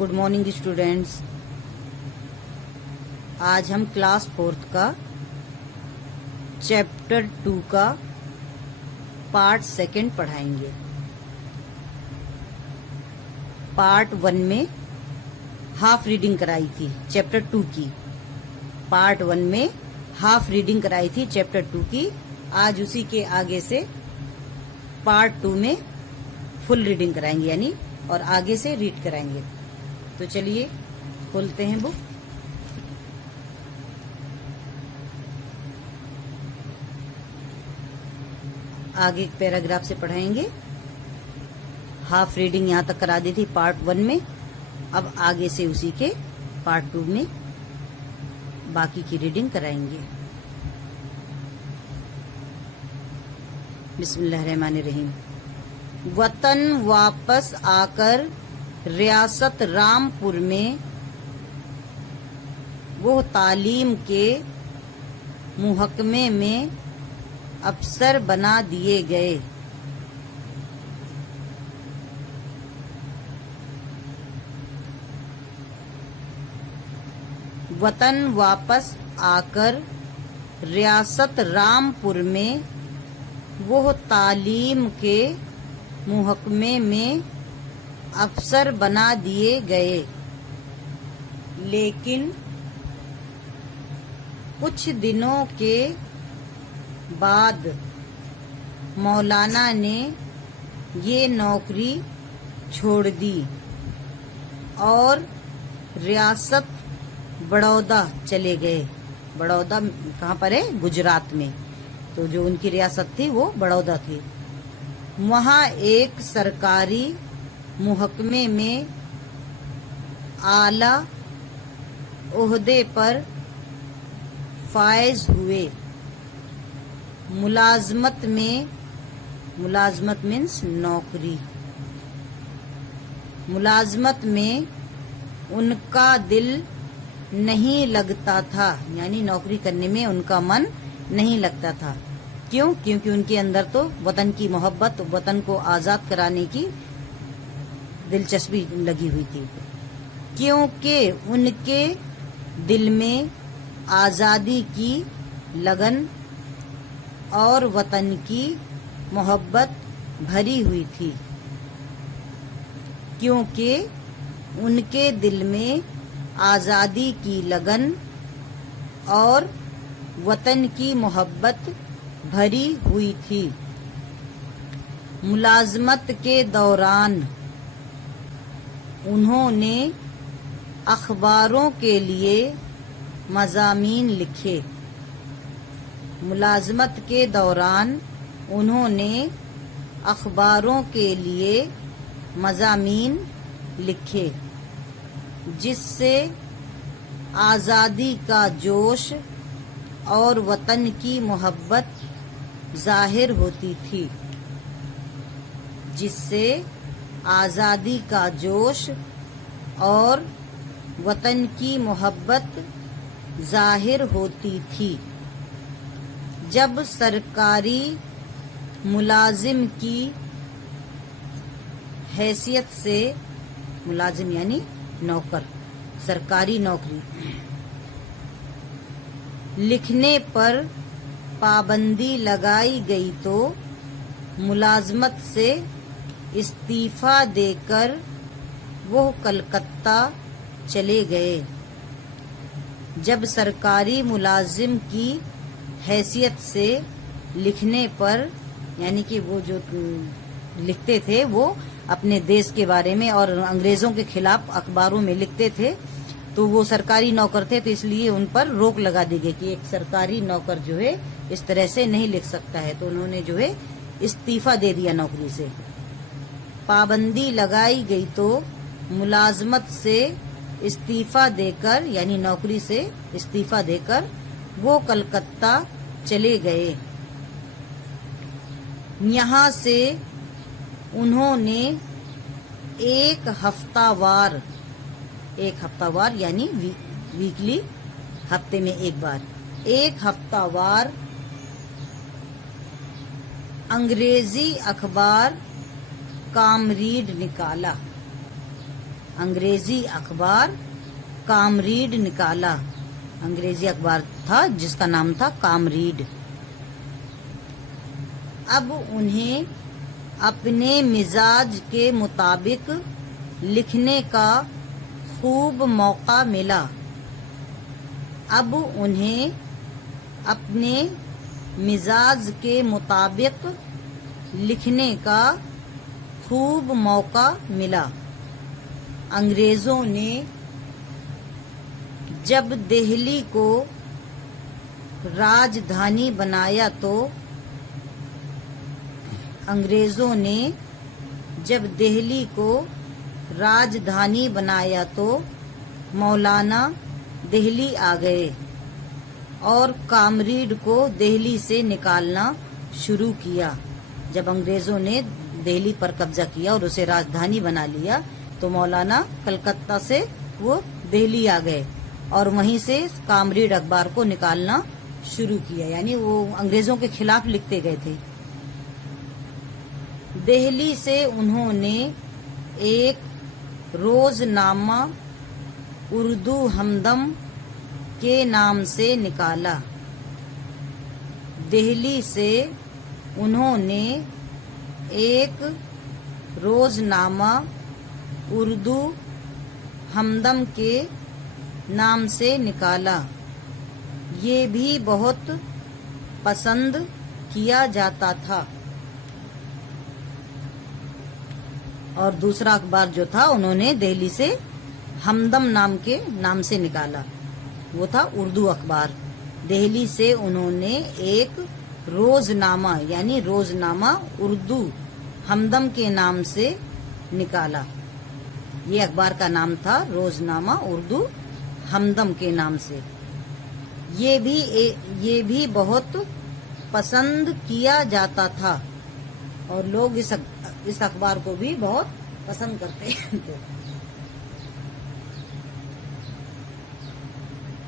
Good morning students. आज हम class 4th का चैप्टर 2 का पार्ट 2 पढ़ाएंगे। पार्ट 1 में हाफ रीडिंग कराई थी चैप्टर 2 की। पार्ट 1 में हाफ रीडिंग कराई थी चैप्टर 2 की। आज उसी के आगे से पार्ट 2 में फुल रीडिंग कराएंगे, यानी और आगे से रीड कराएंगे। तो चलिए खोलते हैं बुक। आगे एक पैराग्राफ से पढ़ाएंगे। हाफ रीडिंग यहाँ तक करा दी थी पार्ट 1 में। अब आगे से उसी के पार्ट 2 में बाकी की रीडिंग कराएंगे। बिस्मिल्लाहिर्रहमानिर्रहीम। वतन वापस आकर रियासत रामपुर में वो तालीम के मुहकमे में अफसर बना दिए गए। वतन वापस आकर रियासत रामपुर में वो तालीम के मुहकमे में अफसर बना दिए गए, लेकिन कुछ दिनों के बाद मौलाना ने ये नौकरी छोड़ दी और रियासत बड़ौदा चले गए। बड़ौदा कहाँ पर है? गुजरात में। तो जो उनकी रियासत थी वो बड़ौदा थी। वहाँ एक सरकारी मुहकमे में आला ओहदे पर फायज हुए। मुलाजमत मीन्स नौकरी। मुलाजमत में उनका दिल नहीं लगता था, यानी नौकरी करने में उनका मन नहीं लगता था। क्यों? क्योंकि उनके अंदर तो वतन की मोहब्बत, वतन को आजाद कराने की दिलचस्पी लगी हुई थी। क्योंकि उनके दिल में आजादी की लगन और वतन की मोहब्बत भरी हुई थी। क्योंकि उनके दिल में आजादी की लगन और वतन की मोहब्बत भरी हुई थी। मुलाजमत के दौरान उन्होंने अखबारों के लिए मज़ामीन लिखे। मुलाजमत के दौरान उन्होंने अखबारों के लिए मज़ामीन लिखे, जिससे आज़ादी का जोश और वतन की मोहब्बत जाहिर होती थी। जिससे आज़ादी का जोश और वतन की मोहब्बत जाहिर होती थी। जब सरकारी मुलाजिम की हैसियत से, मुलाजिम यानी नौकर, सरकारी नौकरी, लिखने पर पाबंदी लगाई गई तो मुलाजमत से इस्तीफा देकर वो कलकत्ता चले गए। जब सरकारी मुलाजिम की हैसियत से लिखने पर, यानी कि वो जो लिखते थे वो अपने देश के बारे में और अंग्रेजों के खिलाफ अखबारों में लिखते थे, तो वो सरकारी नौकर थे, तो इसलिए उन पर रोक लगा दी गई कि एक सरकारी नौकर जो है इस तरह से नहीं लिख सकता है। तो उन्होंने जो है इस्तीफा दे दिया नौकरी से। पाबंदी लगाई गई तो मुलाजमत से इस्तीफा देकर, यानी नौकरी से इस्तीफा देकर वो कलकत्ता चले गए। यहाँ से उन्होंने एक हफ्तावार यानी वीकली, हफ्ते में एक बार, एक हफ्तावार अंग्रेजी अखबार कामरीड निकाला। انگریزی اخبار کامریڈ نکالا. انگریزی اخبار تھا جس کا نام تھا کامریڈ. اب انہیں اپنے مزاج کے مطابق لکھنے کا خوب موقع ملا. اب انہیں اپنے مزاج کے مطابق لکھنے کا خوب موقع ملا. انگریزوں نے جب دہلی کو راجدھانی بنایا تو انگریزوں نے جب دہلی کو راجدھانی بنایا تو مولانا دہلی آ گئے اور کامریڈ کو دہلی سے نکالنا شروع کیا. جب انگریزوں نے دہلی پر قبضہ کیا اور اسے راجدھانی بنا لیا تو مولانا کلکتہ سے وہ دہلی آ گئے اور وہیں سے کامریڈ اخبار کو نکالنا شروع کیا. یعنی وہ انگریزوں کے خلاف لکھتے گئے تھے. دہلی سے انہوں نے ایک روزنامہ اردو ہمدم کے نام سے نکالا. دہلی سے انہوں نے ایک روزنامہ اردو ہمدم کے نام سے نکالا. یہ بھی بہت پسند کیا جاتا تھا. اور دوسرا اخبار جو تھا انہوں نے دہلی سے ہمدم نام سے نکالا. وہ تھا اردو اخبار. دہلی سے انہوں نے ایک روزنامہ یعنی روزنامہ اردو ہمدم کے نام سے نکالا. یہ اخبار کا نام تھا روزنامہ اردو ہمدم کے نام سے. یہ بھی بہت پسند کیا جاتا تھا اور لوگ اس اخبار کو بھی بہت پسند کرتے تھے.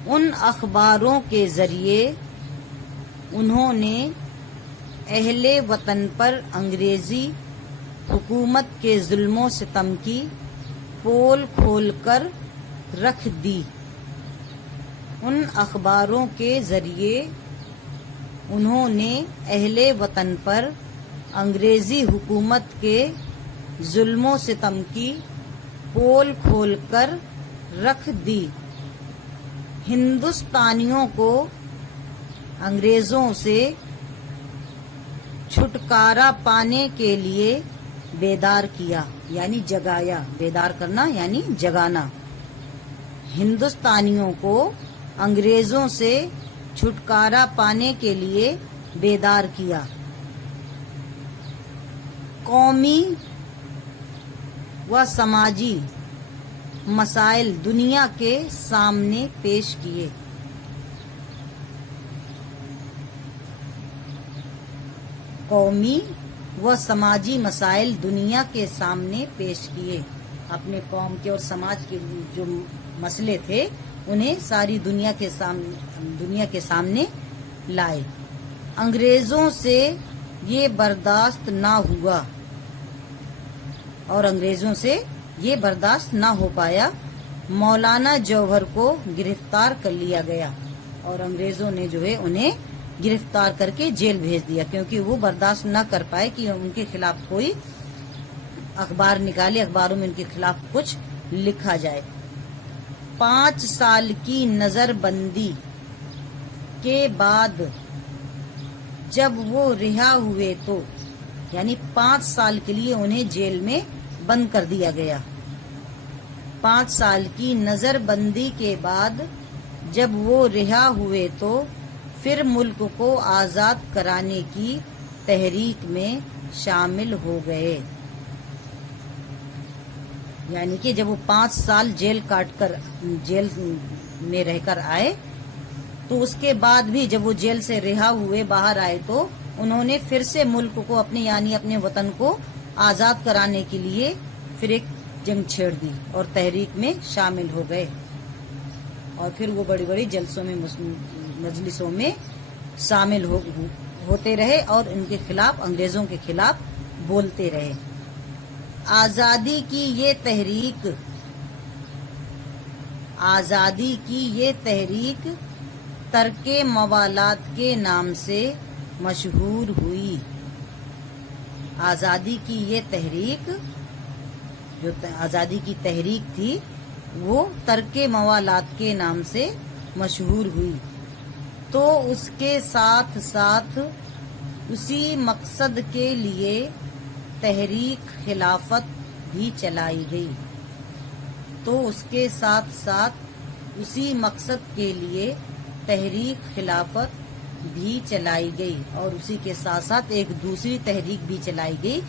ان اخباروں کے ذریعے انہوں نے اہل وطن پر انگریزی حکومت کے ظلم و ستم کی پول کھول کر رکھ دی. ان اخباروں کے ذریعے انہوں نے اہل وطن پر انگریزی حکومت کے ظلم و ستم کی پول کھول کر رکھ دی. ہندوستانیوں کو انگریزوں سے چھٹکارا پانے کے لیے بیدار کیا یعنی جگایا. بیدار کرنا یعنی جگانا. ہندوستانیوں کو انگریزوں سے چھٹکارا پانے کے لیے بیدار کیا. قومی و سماجی مسائل دنیا کے سامنے پیش کیے. قومی و سماجی مسائل دنیا کے سامنے پیش کیے. اپنے قوم کے اور سماج کے جو مسئلے تھے انہیں ساری دنیا کے سامنے لائے. انگریزوں سے یہ برداشت نہ ہوا اور انگریزوں سے یہ برداشت نہ ہو پایا. مولانا جوہر کو گرفتار کر لیا گیا اور انگریزوں نے جو ہے انہیں گرفتار کر کے جیل بھیج دیا کیونکہ وہ برداشت نہ کر پائے کہ ان کے خلاف کوئی اخبار نکالے, اخباروں میں ان کے خلاف کچھ لکھا جائے. 5 سال کی نظر بندی کے بعد جب وہ رہا ہوئے تو یعنی 5 سال کے لیے انہیں جیل میں بند کر دیا گیا. 5 سال کی نظر بندی کے بعد جب وہ رہا ہوئے تو پھر ملک کو آزاد کرانے کی تحریک میں شامل ہو گئے. یعنی کہ جب وہ 5 سال جیل میں رہ کر آئے تو اس کے بعد بھی جب وہ جیل سے رہا ہوئے باہر آئے تو انہوں نے پھر سے ملک کو اپنے وطن کو آزاد کرانے کے لیے پھر ایک جنگ چھیڑ دی اور تحریک میں شامل ہو گئے. اور پھر وہ بڑی بڑی جلسوں میں مجلسوں میں شامل ہوتے رہے اور ان کے خلاف انگریزوں کے خلاف بولتے رہے. آزادی کی یہ تحریک آزادی کی یہ تحریک ترک موالات کے نام سے مشہور ہوئی. آزادی کی یہ تحریک، جو آزادی کی تحریک تھی، وہ ترک موالات کے نام سے مشہور ہوئی. تو اس کے ساتھ ساتھ اسی مقصد کے لیے تحریک خلافت بھی چلائی گئی. تو اس کے ساتھ ساتھ اسی مقصد کے لیے تحریک خلافت بھی چلائی گئی، اور اسی کے ساتھ ساتھ ایک دوسری تحریک بھی چلائی گئی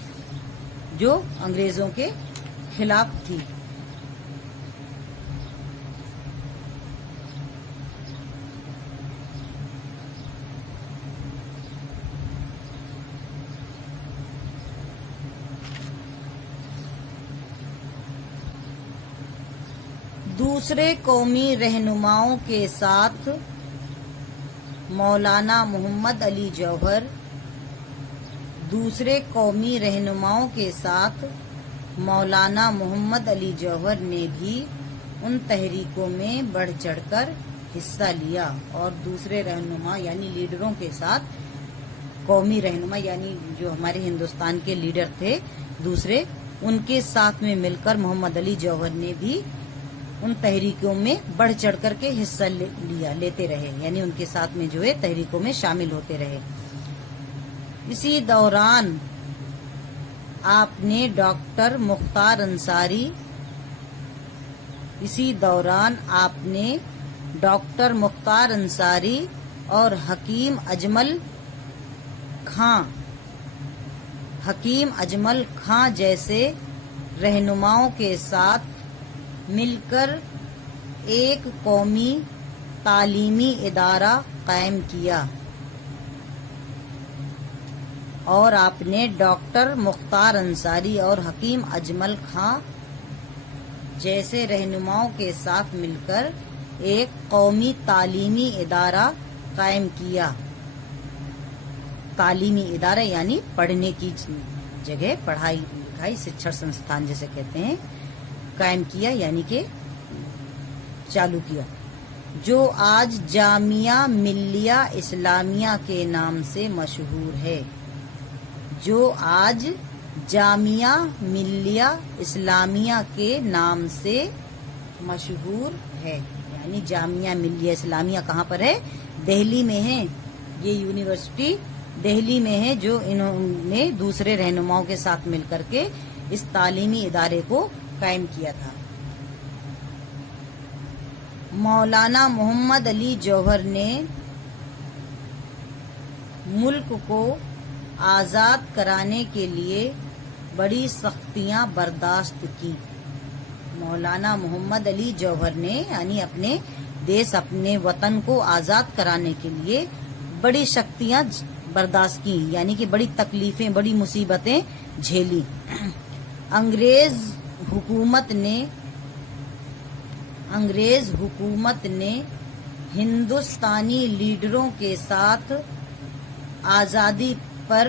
جو انگریزوں کے خلاف تھی. دوسرے قومی رہنماؤں کے ساتھ مولانا محمد علی جوہر دوسرے قومی رہنماؤں کے ساتھ مولانا محمد علی جوہر نے بھی ان تحریکوں میں بڑھ چڑھ کر حصہ لیا، اور دوسرے رہنما یعنی لیڈروں کے ساتھ، قومی رہنما یعنی جو ہمارے ہندوستان کے لیڈر تھے دوسرے، ان کے ساتھ میں مل کر محمد علی جوہر نے بھی ان تحریکوں میں بڑھ چڑھ کر کے حصہ لیتے رہے، یعنی ان کے ساتھ میں جو ہے تحریکوں میں شامل ہوتے رہے. اسی دوران آپ نے ڈاکٹر مختار انصاری اور حکیم اجمل خاں جیسے رہنماؤں کے ساتھ مل کر ایک قومی تعلیمی ادارہ قائم کیا، اور آپ نے ڈاکٹر مختار انصاری اور حکیم اجمل خاں جیسے رہنماؤں کے ساتھ مل کر ایک قومی تعلیمی ادارہ قائم کیا. تعلیمی ادارہ یعنی پڑھنے کی جگہ، پڑھائی لکھائی، شکشا سنستھان جیسے کہتے ہیں، قائم کیا یعنی کہ چالو کیا، جو آج جامعہ ملیہ اسلامیہ کے نام سے مشہور ہے. جو آج جامعہ ملیہ اسلامیہ کے نام سے مشہور ہے، یعنی جامعہ ملیہ اسلامیہ کہاں پر ہے؟ دہلی میں ہے. یہ یونیورسٹی دہلی میں ہے، جو انہوں نے دوسرے رہنماؤں کے ساتھ مل کر کے اس تعلیمی ادارے کو قائم کیا تھا. مولانا محمد علی جوہر نے ملک کو آزاد کرانے کے لیے بڑی سختیاں برداشت کی. مولانا محمد علی جوہر نے یعنی اپنے دیش، اپنے وطن کو آزاد کرانے کے لیے بڑی سختیاں برداشت کی، یعنی کہ بڑی تکلیفیں، بڑی مصیبتیں جھیلی. انگریز حکومت نے ہندوستانی لیڈروں کے ساتھ آزادی پر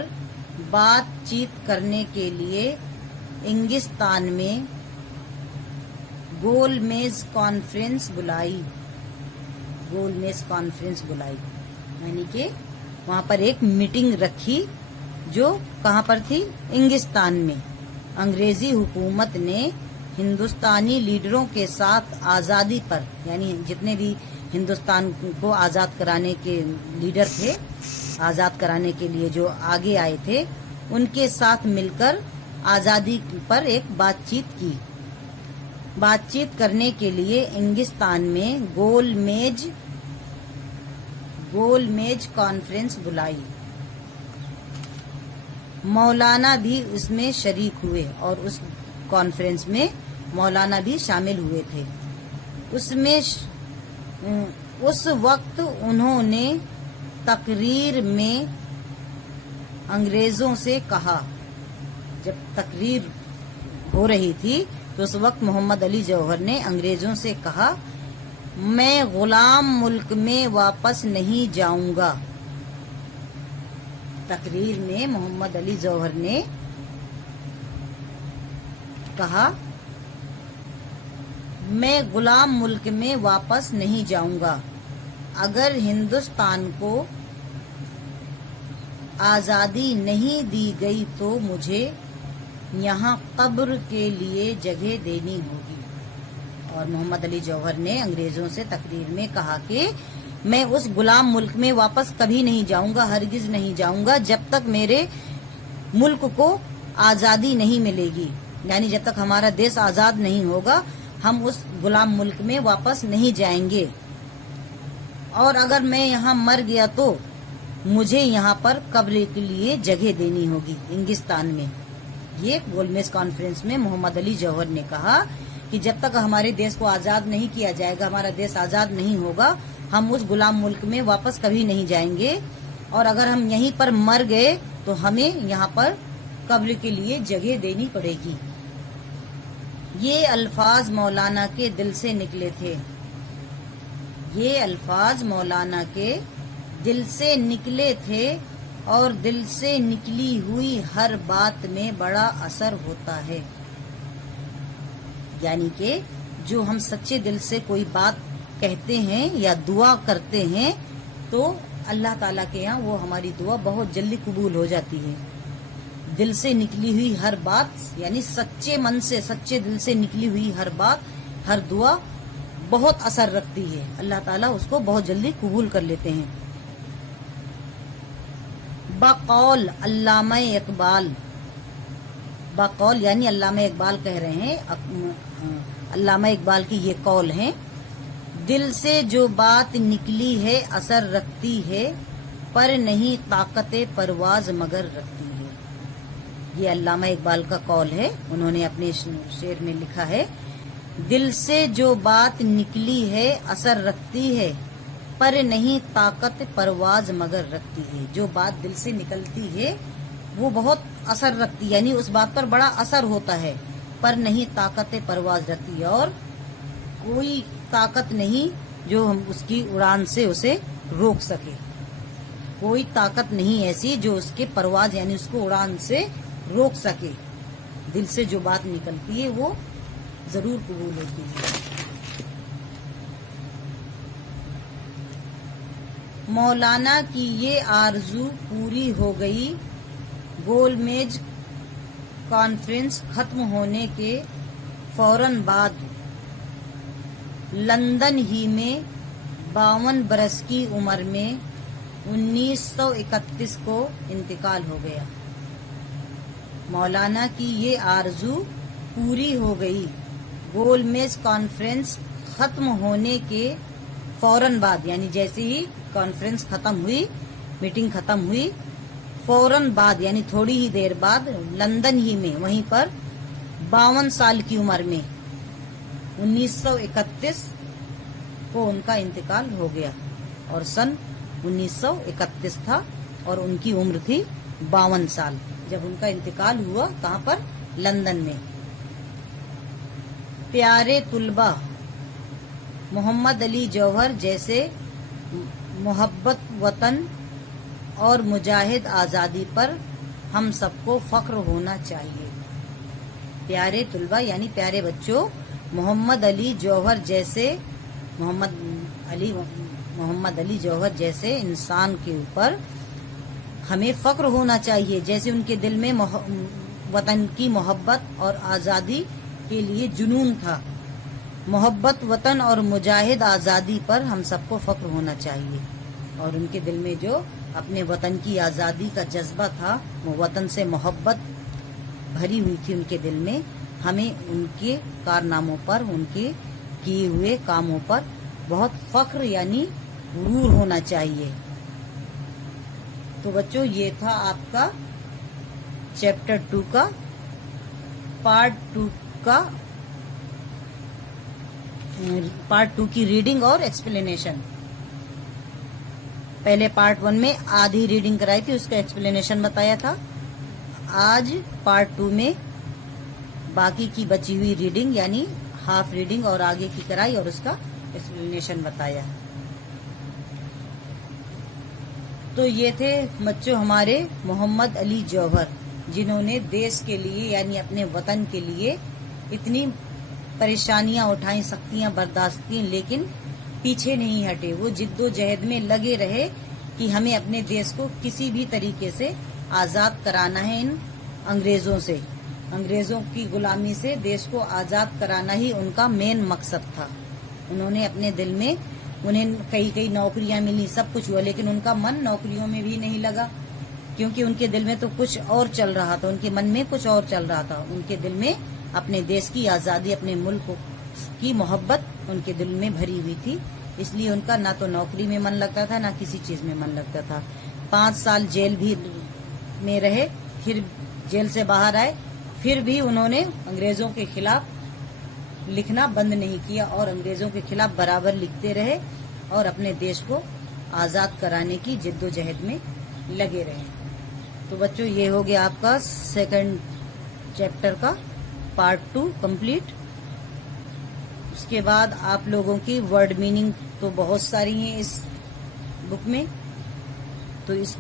بات چیت کرنے کے لیے انگلستان میں گول میز کانفرنس بلائی. یعنی کہ وہاں پر ایک میٹنگ رکھی، جو کہاں پر تھی؟ انگلستان میں. انگریزی حکومت نے ہندوستانی لیڈروں کے ساتھ آزادی پر، یعنی جتنے بھی ہندوستان کو آزاد کرانے کے لیڈر تھے، آزاد کرانے کے لیے جو آگے آئے تھے، ان کے ساتھ مل کر آزادی پر ایک بات چیت کی. بات چیت کرنے کے لیے انگلستان میں گول میز کانفرنس بلائی. مولانا بھی اس میں شریک ہوئے، اور اس کانفرنس میں مولانا بھی شامل ہوئے تھے. اس وقت انہوں نے تقریر میں انگریزوں سے کہا، جب تقریر ہو رہی تھی تو اس وقت محمد علی جوہر نے انگریزوں سے کہا، میں غلام ملک میں واپس نہیں جاؤں گا. تقریر میں محمد علی جوہر نے کہا، मैं गुलाम मुल्क में वापस नहीं जाऊंगा। अगर हिंदुस्तान को आज़ादी नहीं दी गई तो मुझे यहाँ कब्र के लिए जगह देनी होगी। और मोहम्मद अली जौहर ने अंग्रेजों से तकरीर में कहा कि मैं उस गुलाम मुल्क में वापस कभी नहीं जाऊंगा, हरगिज नहीं जाऊंगा, जब तक मेरे मुल्क को आज़ादी नहीं मिलेगी। यानी जब तक हमारा देश आज़ाद नहीं होगा हम उस गुलाम मुल्क में वापस नहीं जाएंगे। और अगर मैं यहाँ मर गया तो मुझे यहाँ पर कब्र के लिए जगह देनी होगी इंगिस्तान में। ये गोलमेज कॉन्फ्रेंस में मोहम्मद अली जौहर ने कहा कि जब तक हमारे देश को आज़ाद नहीं किया जाएगा, हमारा देश आज़ाद नहीं होगा, हम उस गुलाम मुल्क में वापस कभी नहीं जाएंगे। और अगर हम यहीं पर मर गए तो हमें यहाँ पर कब्र के लिए जगह देनी पड़ेगी। ये अल्फाज मौलाना के दिल से निकले थे। ये अल्फाज मौलाना के दिल से निकले थे और दिल से निकली हुई हर बात में बड़ा असर होता है। यानी कि जो हम सच्चे दिल से कोई बात कहते हैं या दुआ करते हैं तो अल्लाह ताला के यहाँ वो हमारी दुआ बहुत जल्दी कबूल हो जाती है। दिल से निकली हुई हर बात यानी सच्चे मन से, सच्चे दिल से निकली हुई हर बात, हर दुआ बहुत असर रखती है। अल्लाह ताला उसको बहुत जल्दी कबूल कर लेते हैं। बकौल अल्लामा इकबाल, बकौल यानी अल्लामा इकबाल कह रहे हैं, अल्लामा इकबाल की ये कौल है, दिल से जो बात निकली है असर रखती है, पर नहीं ताकत परवाज मगर रखती है। ये अल्लामा इकबाल का कौल है। उन्होंने अपने शेर में लिखा है, दिल से जो बात निकली है असर रखती है, पर नहीं ताकत परवाज मगर रखती है। जो बात दिल से निकलती है वो बहुत असर रखती है, यानी उस बात पर बड़ा असर होता है, पर नहीं ताकत परवाज रखती है। और कोई ताकत नहीं जो हम उसकी उड़ान से उसे रोक सके। कोई ताकत नहीं ऐसी जो उसके परवाज यानी उसको उड़ान से रोक सके। दिल से जो बात निकलती है वो जरूर कबूल होती है। मौलाना की ये आरजू पूरी हो गई। गोलमेज कॉन्फ्रेंस खत्म होने के फौरन बाद लंदन ही में 52 बरस की उम्र में 1931 को इंतकाल हो गया। मौलाना की ये आरजू पूरी हो गई। गोलमेज कॉन्फ्रेंस खत्म होने के फौरन बाद यानी जैसे ही कॉन्फ्रेंस खत्म हुई, मीटिंग खत्म हुई, फौरन बाद यानी थोड़ी ही देर बाद लंदन ही में वहीं पर 52 साल की उम्र में 1931 को उनका इंतकाल हो गया। और सन 1931 था और उनकी उम्र थी 52 साल जब उनका इंतकाल हुआ। कहाँ पर? लंदन में। प्यारे तुलबा, मोहम्मद अली जौहर जैसे मोहब्बत वतन और मुजाहिद आज़ादी पर हम सबको फख्र होना चाहिए। प्यारे तुलबा यानी प्यारे बच्चों, मोहम्मद अली जौहर जैसे मोहम्मद अली जौहर जैसे इंसान के ऊपर हमें फख्र होना चाहिए। जैसे उनके दिल में वतन की मोहब्बत और आज़ादी के लिए जुनून था। मोहब्बत वतन और मुजाहिद आज़ादी पर हम सबको फख्र होना चाहिए। और उनके दिल में जो अपने वतन की आज़ादी का जज्बा था, वो वतन से मोहब्बत भरी हुई थी उनके दिल में। हमें उनके कारनामों पर, उनके किए हुए कामों पर बहुत फख्र यानी गुरूर होना चाहिए। तो बच्चों, ये था आपका चैप्टर 2 का पार्ट 2 की रीडिंग और एक्सप्लेनेशन। पहले पार्ट 1 में आधी रीडिंग कराई थी, उसका एक्सप्लेनेशन बताया था। आज पार्ट 2 में बाकी की बची हुई रीडिंग यानी हाफ रीडिंग और आगे की कराई और उसका एक्सप्लेनेशन बताया। तो ये थे बच्चों हमारे मोहम्मद अली जौहर, जिन्होंने देश के लिए यानी अपने वतन के लिए इतनी परेशानियां उठाई, सख्तियां बर्दाश्त की, लेकिन पीछे नहीं हटे। वो जिद्दोजहद में लगे रहे कि हमें अपने देश को किसी भी तरीके से आजाद कराना है इन अंग्रेजों से। अंग्रेजों की गुलामी से देश को आजाद कराना ही उनका मेन मकसद था। उन्होंने अपने दिल में, उन्हें कई नौकरियां मिली, सब कुछ हुआ, लेकिन उनका मन नौकरियों में भी नहीं लगा, क्योंकि उनके दिल में तो कुछ और चल रहा था, उनके मन में कुछ और चल रहा था। उनके दिल में अपने देश की आजादी, अपने मुल्क की मोहब्बत उनके दिल में भरी हुई थी। इसलिए उनका ना तो नौकरी में मन लगता था, ना किसी चीज में मन लगता था। 5 साल जेल भी में रहे, फिर जेल से बाहर आए, फिर भी उन्होंने अंग्रेजों के खिलाफ लिखना बंद नहीं किया और अंग्रेजों के खिलाफ बराबर लिखते रहे और अपने देश को आजाद कराने की जिद्दोजहद में लगे रहे। तो बच्चों, ये हो गया आपका सेकंड चैप्टर का पार्ट 2 कंप्लीट। उसके बाद आप लोगों की वर्ड मीनिंग तो बहुत सारी हैं इस बुक में, तो इस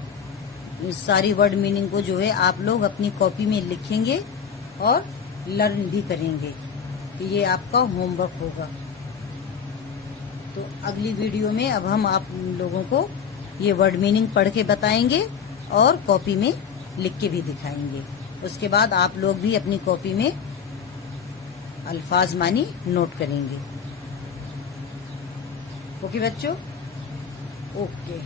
सारी वर्ड मीनिंग को जो है आप लोग अपनी कॉपी में लिखेंगे और लर्न भी करेंगे। ये आपका होमवर्क होगा। तो अगली वीडियो में अब हम आप लोगों को ये वर्ड मीनिंग पढ़ के बताएंगे और कॉपी में लिख के भी दिखाएंगे। उसके बाद आप लोग भी अपनी कॉपी में अल्फाज मानी नोट करेंगे। ओके बच्चों, ओके।